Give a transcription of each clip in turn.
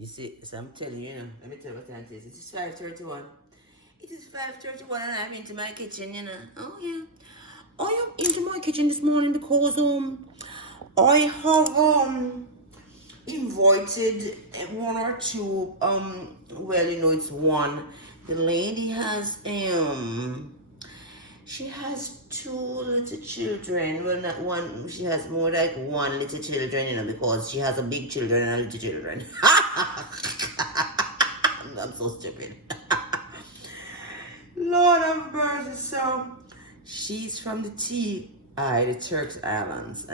You see, so I'm telling you, let me tell you what time it is. It is 5:31. It is 5:31 and I'm into my kitchen. Oh yeah. I am into my kitchen this morning because I have invited one or two well, it's one. The lady has she has two little children. Well, not one. She has more like one little children, because she has a big children and a little children. I'm so stupid. Lord of mercy. So, she's from the the Turks Islands.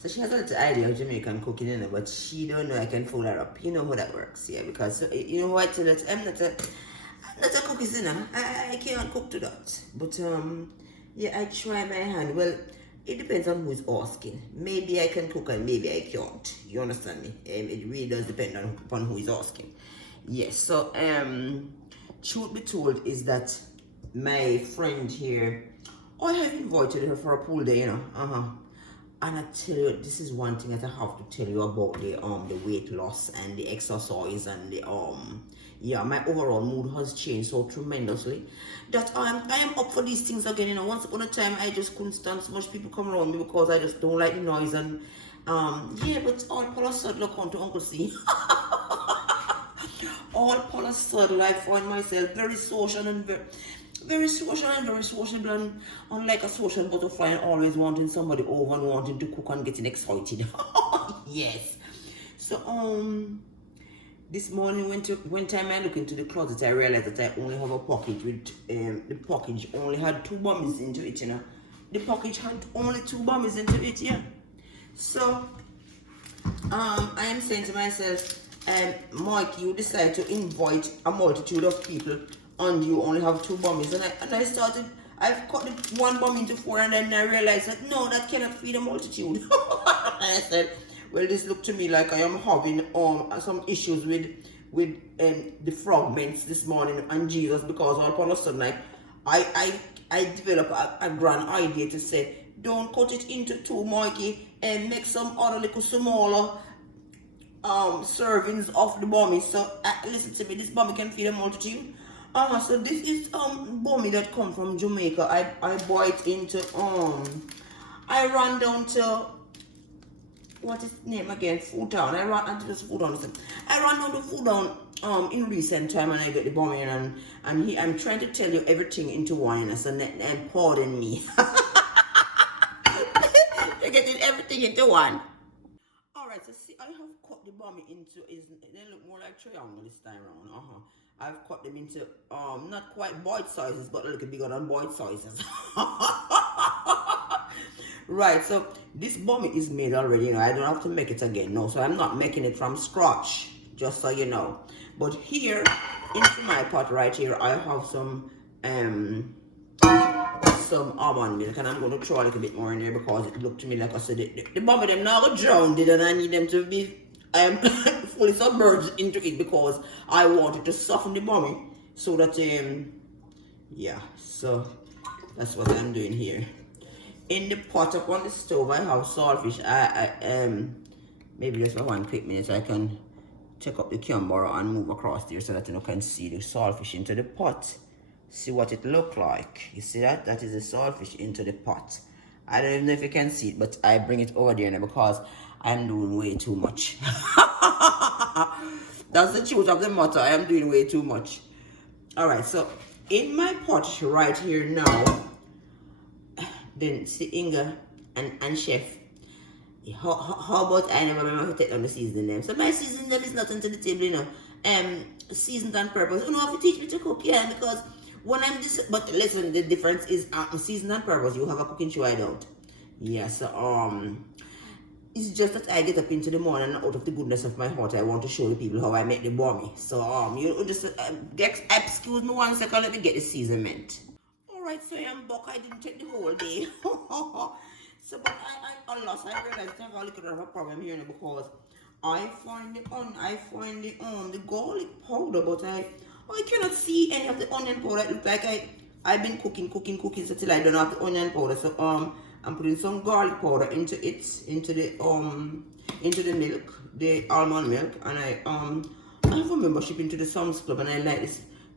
So she has a little idea of Jamaican cooking, but she don't know I can fool her up. You know how that works, yeah? Because you know what? I'm not a cookie, I can't cook to that. But yeah, I try my hand. Well, it depends on who's asking. Maybe I can cook and maybe I can't. You understand me? It really does depend upon who is asking. Yes. So truth be told is that my friend here, I have invited her for a pool day, And I tell you, this is one thing that I have to tell you about the weight loss and the exercise and the yeah, my overall mood has changed so tremendously that I am up for these things again. Once upon a time I just couldn't stand so much people come around me because I just don't like the noise and yeah, but all of a sudden look on to Uncle C. All of a sudden I find myself very social and very sociable and unlike a social butterfly and always wanting somebody over and wanting to cook and getting excited. Yes. So this morning when time I look into the closet, I realized that I only have a package with the package only had 2 bummies into it, The package had only 2 bummies into it, yeah. So I am saying to myself, Mike, you decide to invite a multitude of people and you only have 2 bummies, and I started. I've cut the 1 bum into 4, and then I realized that no, that cannot feed a multitude. And I said, well, this looked to me like I am having some issues with the fragments this morning and Jesus, because all of a sudden I developed a grand idea to say, don't cut it into 2, Mikey, and make some other little smaller servings of the bummy. So listen to me, this bummy can feed a multitude. So this is bummy that come from Jamaica. I bought it into I ran down to, what is the name again? Food Town. I ran down to Food Town in recent time, and I get the bummy and I'm trying to tell you everything into one, so and pardon me. You're getting everything into one. Alright, so see, I have cut the bummy into, they look more like triangle this time around. I've cut them into not quite bite sizes, but a little bigger than bite sizes. Right, so this bummy is made already, I don't have to make it again, no, so I'm not making it from scratch, just so you know. But here, into my pot right here, I have some almond milk, and I'm going to throw a little bit more in there because it looked to me like I said the bummy them now got drowned, and I need them to be fully submerged into it because I wanted to soften the bummy so that yeah, so that's what I'm doing here. In the pot up on the stove I have saltfish. I maybe just for 1 quick minute I can take up the camera and move across there so that you can see the saltfish into the pot. See what it look like. You see that? That is the saltfish into the pot. I don't even know if you can see it, but I bring it over there now because I'm doing way too much. That's the truth of the matter. I am doing way too much. Alright, so in my pot right here now, then see Inga and Chef. How about I never remember to take down the seasoning them. So my seasoning them is nothing to the table, seasoned on purpose. You know, have to teach me to cook, yeah, because when I'm but listen, the difference is seasoned on purpose. You have a cooking show, I don't. Yeah, so it's just that I get up into the morning and out of the goodness of my heart, I want to show the people how I make the bummy. So you just excuse me 1 second, let me get the seasonment. Alright, so I'm back. I didn't take the whole day. So but I lost. I realized I have a little bit of a problem here now because I find the garlic powder, but I cannot see any of the onion powder. It looks like I've been cooking so till I don't have the onion powder. So I'm putting some garlic powder into it, into the milk, the almond milk, and I have a membership into the Sam's Club, and I like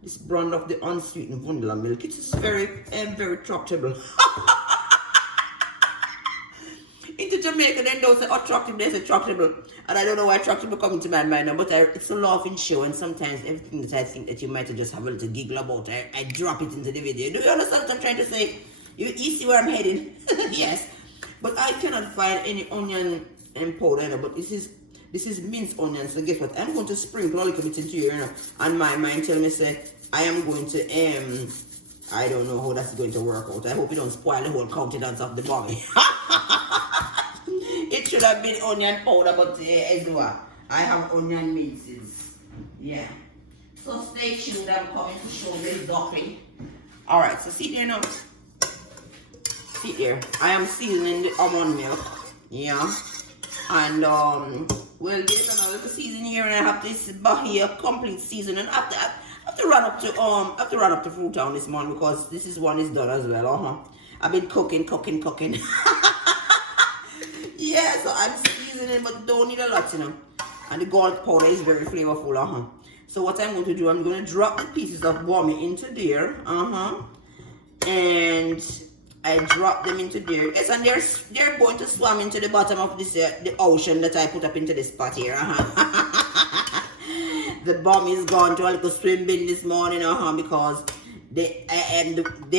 this brand of the unsweetened vanilla milk. It is very tractable. Into Jamaica, then don't say attractive, they say tractable. And I don't know why tractable come into my mind now, but it's a laughing show, and sometimes everything that I think that you might just have a little giggle about, I drop it into the video. Do you understand what I'm trying to say? You see where I'm heading? Yes. But I cannot find any onion and powder, but this is minced onions. So guess what? I'm going to sprinkle a little bit into here, and my mind tell me say I am going to I don't know how that's going to work out. I hope you don't spoil the whole countenance of the mommy. It should have been onion powder, but I have onion minces. Yeah. So stay tuned. I'm coming to show you exactly. All right. So see there now. See there. I am seasoning the almond milk. Yeah. And well, there's another season here, and I have this Bahia complete seasoning. I have to run up to Fruit Town this morning because this one is done as well. I've been cooking. Yeah, so I'm seasoning, but don't need a lot, you know. And the garlic powder is very flavorful, So what I'm going to do, I'm going to drop the pieces of bommy into there, and I drop them into there. Yes, and they're going to swim into the bottom of this the ocean that I put up into this pot here, The bomb is gone to a little swim bin this morning, because they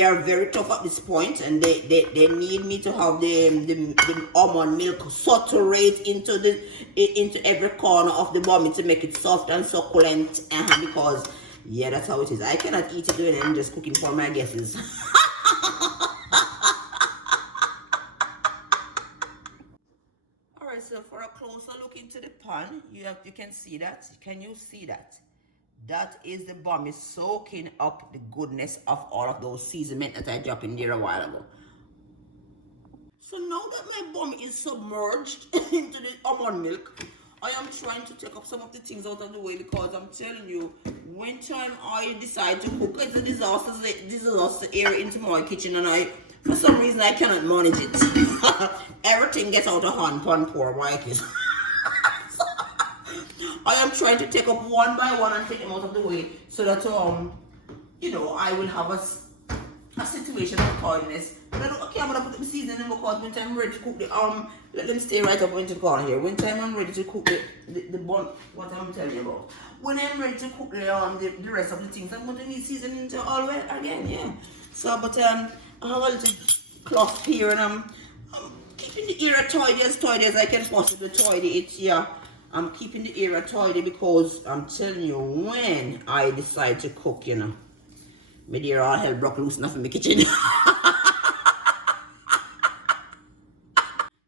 are very tough at this point, and they need me to have the almond milk saturate into every corner of the bomb to make it soft and succulent, because yeah, that's how it is. I cannot eat it doing it. I'm just cooking for my guests. Alright, so for a closer look into the pan, you can see that. Can you see that? That is the bomb is soaking up the goodness of all of those seasoning that I dropped in there a while ago. So now that my bomb is submerged into the almond milk, I am trying to take up some of the things out of the way, because I'm telling you, when time I decide to cook, it's a disaster area into my kitchen, and for some reason I cannot manage it. Everything gets out of hand, pan poor white is. I am trying to take up one by one and take them out of the way, so that I will have a situation of calmness. But I don't, okay, I'm gonna put the seasoning in, because when I'm ready to cook let them stay right up into the corner here. When time I'm ready to cook the bun, what I'm telling you about. When I'm ready to cook the rest of the things, I'm going to need seasoning to all well again, yeah. So, but I have a little cloth here, and I'm keeping the area tidy as I can possibly tidy it, yeah. I'm keeping the area tidy because I'm telling you, when I decide to cook, my dear, all hell broke loose enough in my kitchen.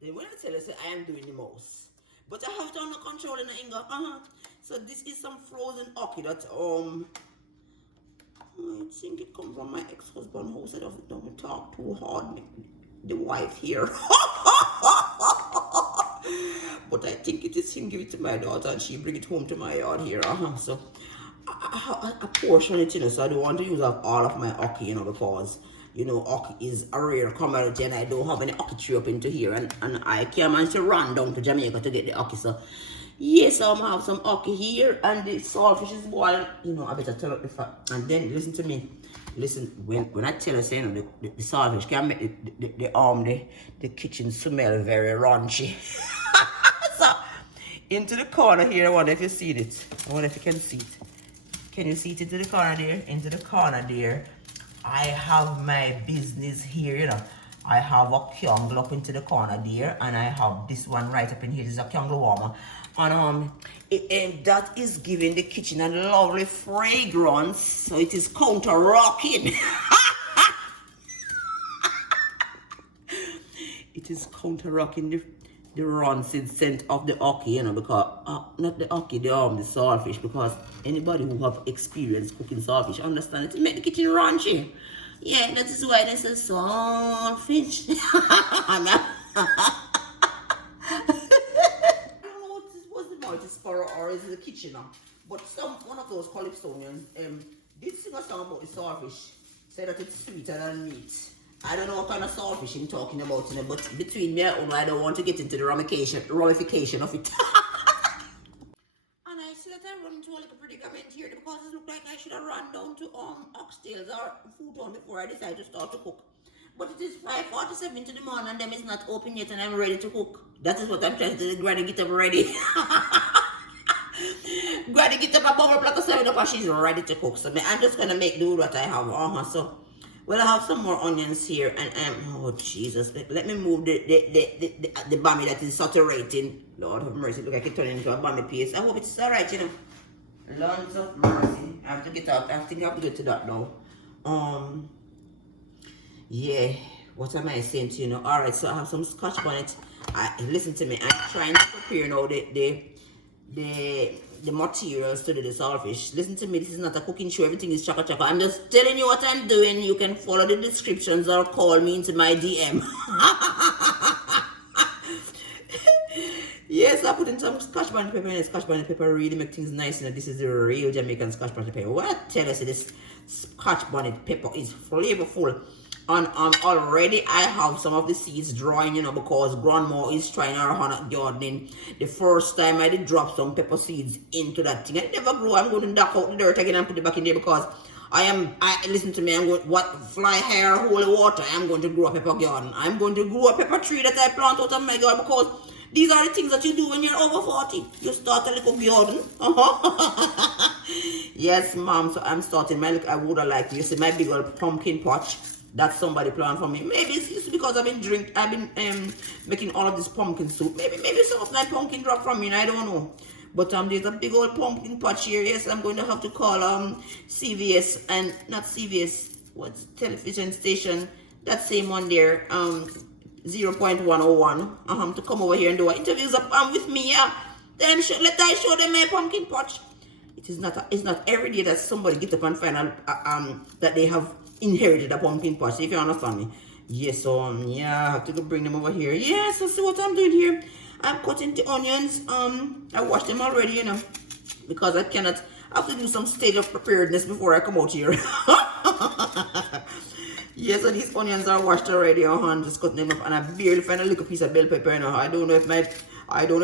Then when I tell you, I am doing the most, but I have it under control in the anger. So this is some frozen ackee that I think it comes from my ex-husband who said, "Don't talk too hard, the wife here." But I think it is him give it to my daughter, and she bring it home to my yard here. So I portion it, so I don't want to use up all of my ackee, because ackee is a rare commodity, and I don't have any ackee tree up into here, and I can't manage to run down to Jamaica to get the ackee. So yes, I'm gonna have some ackee here, and the saltfish is boiled. I better tell up the fact. And then listen to me. Listen, when I tell you, the saltfish can make the kitchen smell very raunchy. So into the corner here, I wonder if you see it. I wonder if you can see it. Can you see it into the corner there? Into the corner there, I have my business here, I have a candle up into the corner there, and I have this one right up in here. This is a candle warmer, and that is giving the kitchen a lovely fragrance. So it is counter-rocking. It is counter-rocking the rancid scent of the ackee, because not the ackee, the saltfish, because anybody who have experienced cooking saltfish understand it make the kitchen raunchy. Yeah, that is why they say saltfish. I don't know what the mouth is for, or is it the kitchen now? But one of those Calypsonians did sing a song about the saltfish, say that it's sweeter than meat. I don't know what kind of saltfish I'm talking about, but between me and I don't want to get into the ramification of it. And I see that I run into a little predicament here because it looked like I should have run down to oxtails or futon before I decide to start to cook. But it is 5:47 to the morning and them is not open yet and I'm ready to cook. That is what I'm trying to do. Granny, get up ready. Granny, get up a bubble like a 7 up and she's ready to cook. So I'm just going to make do what I have. So, well, I have some more onions here and oh Jesus, let me move the bami that is saturating. Lord have mercy, look, I can turn it into a bami paste. I hope it's alright, Lord of mercy. I have to get out. I think I have to get to that now. Yeah, what am I saying to you now? Alright, so I have some scotch bonnet. Listen to me, I'm trying to prepare now the materials to do the saltfish. Listen to me, this is not a cooking show, everything is chaka chaka. I'm just telling you what I'm doing. You can follow the descriptions or call me into my DM. Yes, I put in some scotch bonnet pepper, and scotch bonnet pepper really make things nice. This is the real Jamaican scotch bonnet pepper. What I tell you, this scotch bonnet pepper is flavorful. And already I have some of the seeds drawing, because grandma is trying her hand at gardening. The first time I did drop some pepper seeds into that thing, it never grew. I'm going to duck out the dirt again and put it back in there because listen to me, I'm going, fly hair, holy water, I'm going to grow a pepper garden. I'm going to grow a pepper tree that I plant out of my garden because these are the things that you do when you're over 40. You start a little garden. Yes, mom, so I'm starting my, I would have liked, you see my big old pumpkin patch that somebody planned for me. Maybe it's because I've been making all of this pumpkin soup. Maybe some of my pumpkin dropped from me, I don't know. But there's a big old pumpkin patch here. Yes, I'm going to have to call CVS and not CVS. What's television station? That same one there. 0.101. To come over here and do interviews with me. Yeah. Let I show them my pumpkin patch. It's not every day that somebody get up and find out that they have inherited a pumpkin patch, if you understand me. Yes, yeah, I have to go bring them over here. Yeah, so see what I'm doing here. I'm cutting the onions. I washed them already, because I have to do some stage of preparedness before I come out here. Yeah, so these onions are washed already. I'm just cutting them up, and I barely find a little piece of bell pepper. I don't know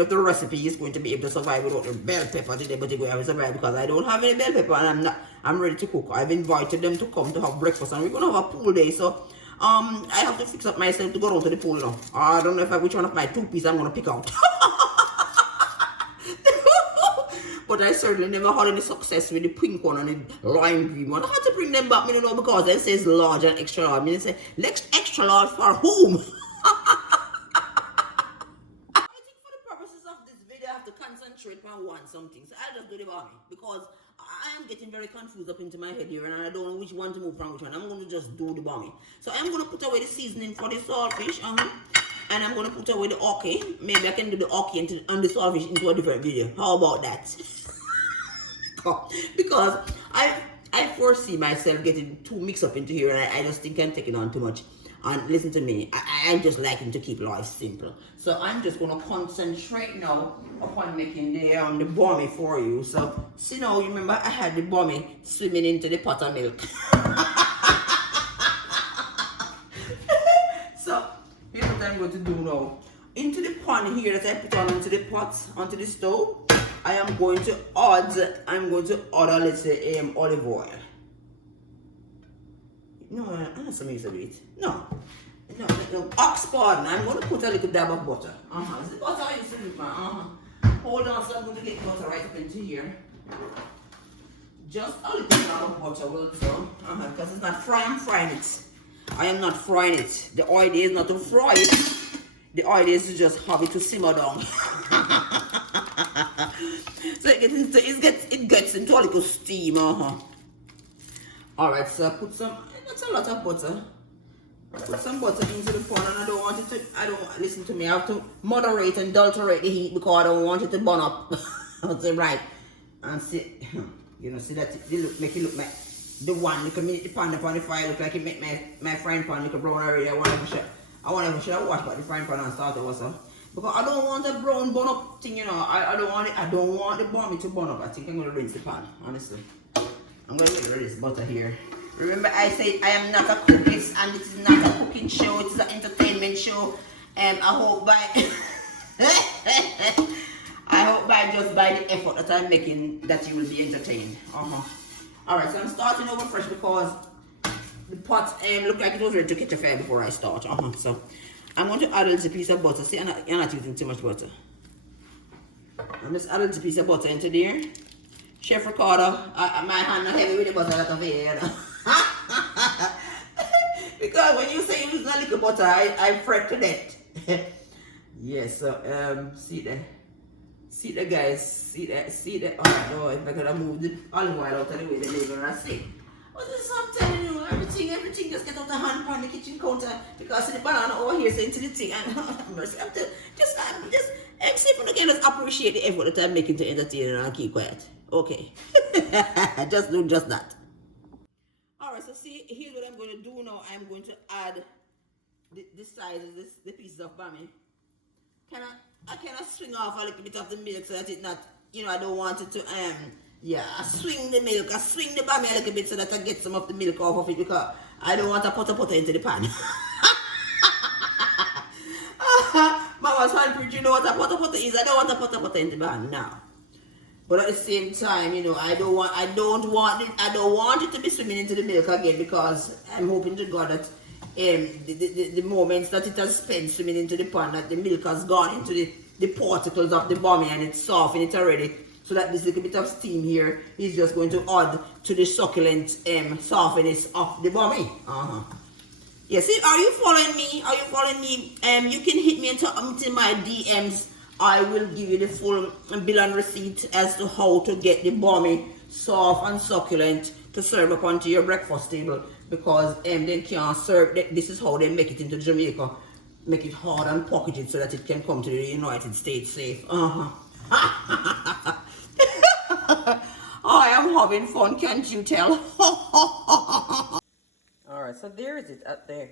if the recipe is going to be able to survive without the bell pepper today, but it's going to survive because I don't have any bell pepper and I'm ready to cook. I've invited them to come to have breakfast and we're going to have a pool day. So I have to fix up myself to go down to the pool now. I don't know which one of my 2 pieces I'm going to pick out. But I certainly never had any success with the pink one and the lime green one. I had to bring them back, because it says large and extra large. It says extra large for whom? Concentrate on one something, so I'll just do the bami because I am getting very confused up into my head here and I don't know which one to move from which one. I'm going to just do the bami. So I'm going to put away the seasoning for the saltfish, and I'm going to put away the okay. Maybe I can do the okay and the saltfish into a different video. How about that? Because I foresee myself getting too mixed up into here and I just think I'm taking on too much. And listen to me, I just like him to keep life simple. So I'm just going to concentrate now upon making the bami for you. So, see now, you remember I had the bami swimming into the pot of milk. So, here's what I'm going to do now. Into the pan here that I put onto the pot, onto the stove, I'm going to add a little olive oil. No, I'm not supposed to do it. No, ox pardon. I'm going to put a little dab of butter. Is it butter I used to do, man? Hold on, so I'm going to get butter right up into here. Just a little dab of butter will do. Because it's not frying, I'm frying it. I am not frying it. The idea is not to fry it. The idea is to just have it to simmer down. So it gets into a little steam. Alright, so I put some. That's a lot of butter. Put some butter into the pan and I don't want it to, listen to me, I have to moderate and adulterate the heat because I don't want it to burn up. I'll say right. And see, see that make it look like the one, look at me, the pan upon the fire, look like it make my frying pan look brown already. I wonder if I should have washed back the frying pan and start also. Because I don't want the brown burn up thing, I don't want the bami to burn up. I think I'm going to rinse the pan, honestly. I'm going to get rid of this butter here. Remember, I said I am not a cookist, and it is not a cooking show. It is an entertainment show. I hope by I hope just by the effort that I'm making that you will be entertained. Alright, so I'm starting over fresh because the pot looked like it was ready to catch a fire before I start. So I'm going to add a little piece of butter. See, you're not using too much butter. I'm just add a little piece of butter into there. Chef Ricardo, my hand not heavy with the butter that of here. Because when you say you use a little butter, I fret to death. Yes, so see the guys, see that. Oh no, if I could have moved the olive oil out of the way, then they're gonna see. What is I'm telling you? Everything just get out the hand on the kitchen counter because the banana over here is into the thing. And mercy, I'm just see if I can just appreciate the effort that I'm making to entertain and keep quiet. Okay, just do just that. Alright, so see, here's what I'm going to do now. I'm going to add the size of the pieces of bami. I cannot swing off a little bit of the milk so that it not, I don't want it to, I swing the milk, I swing the bami a little bit so that I get some of the milk off of it because I don't want to put into the pan. Mama's hand, you know what a pota is? I don't want to put into the pan now. But at the same time, I don't want it to be swimming into the milk again because I'm hoping to God that the moments that it has spent swimming into the pan, that the milk has gone into the particles of the bami and it's soft and it's already, so that this little bit of steam here is just going to add to the succulent softness of the bami. Yeah, see, are you following me? You can hit me into my DMs. I will give you the full bill and receipt as to how to get the bami soft and succulent to serve up onto your breakfast table because they can't serve. This is how they make it into Jamaica. Make it hard and package it so that it can come to the United States safe. Oh, I am having fun, can't you tell? Alright, so there is it at there.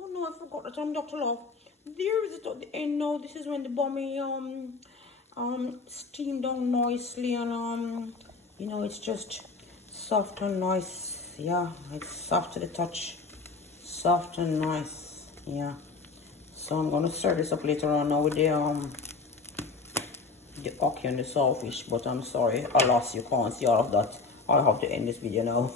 Oh no, I forgot that I'm Dr. Love. There is it at the end now. This is when the bami steam down nicely and it's just soft and nice. Yeah, it's soft to the touch. Soft and nice. Yeah. So I'm gonna serve this up later on now with the ackee and the saltfish, but I'm sorry, alas, you can't see all of that. I'll have to end this video now.